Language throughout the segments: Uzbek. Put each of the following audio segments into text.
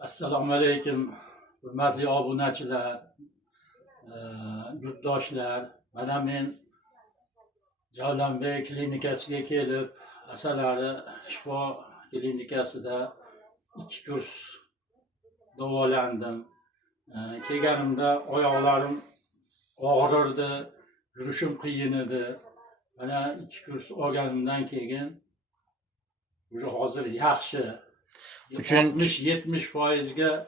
Assalomu alaykum, hurmatli obunachilar, yurtdoshlar. Mana men Javlonbek klinikasiga kelib, asalari shifo klinikasida 2 kurs davolandim. Kelganimda oyoqlarim og'rirdi, yurishim qiyin edi. Mana 2 kurs olganimdan keyin hozir yaxshi. 60-70%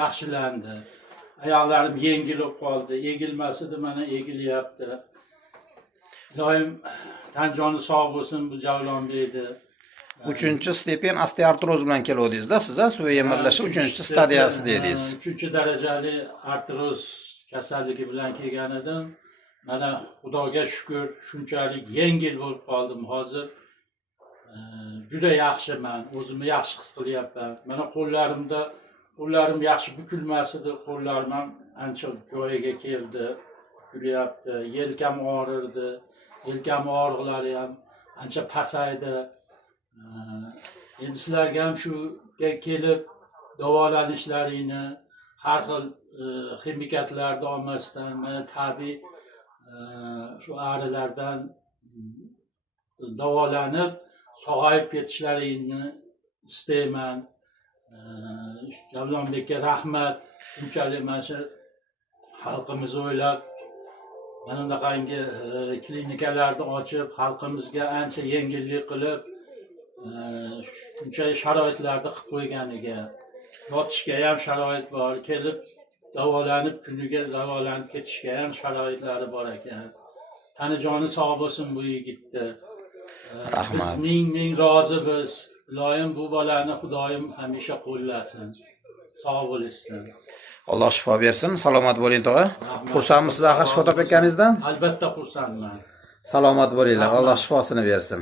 yaxshilandi. Oyoqlarim yengil bo'lib qoldi. Egilmas edi, mana egilyapti. Iloyim tan joni sog' bo'lsin bu Javlonbekni. 3-stepen osteoartroz bilan keluvdingiz-da siz, suv yemirilishi 3-stadiyasi dedingiz. 3-darajali artroz kasalligi bilan kelgan edim. Mana Xudoga shukr, shunchalik yengil bo'lib qoldim hozir. Juda yaxshiman, o'zimni yaxshi his qilyapman. Mana qo'llarim yaxshi bukilmas edi, qo'llarim ham ancha joyiga keldi, bukilyapti. Yelkam og'rirdi, yelkam og'riqlari ham ancha pasaydi. Endi sizlarga ham shuga kelib davolanishlaringni, har xil ximikatlarni olmasdan, mana tabiiy shu arilardan davolanib sog'ayib ketishlaringni istayman. Javlonbekka rahmat. Shunchalik mana shu xalqimizni o'ylab mana bunaqangi klinikalarni ochib, xalqimizga ancha yengillik qilib, shunchalik sharoitlarni qilib qo'yganiga, yotishga ham sharoit bor, kelib davolanib kuniga davolanib ketishga ham sharoitlari bor ekan. Tani joni sog' bo'lsin bu yigitni. Rahmat. Biz ming rozimiz. Iloyim bu bolani Xudoyim hamisha qo'llasin. Sog' bo'lsin. Alloh shifo bersin. Salomat bo'ling, tog'a. Xursandmisiz axir shifo topganingizdan? Albatta xursandman. Salomat bo'linglar. Alloh shifosini bersin.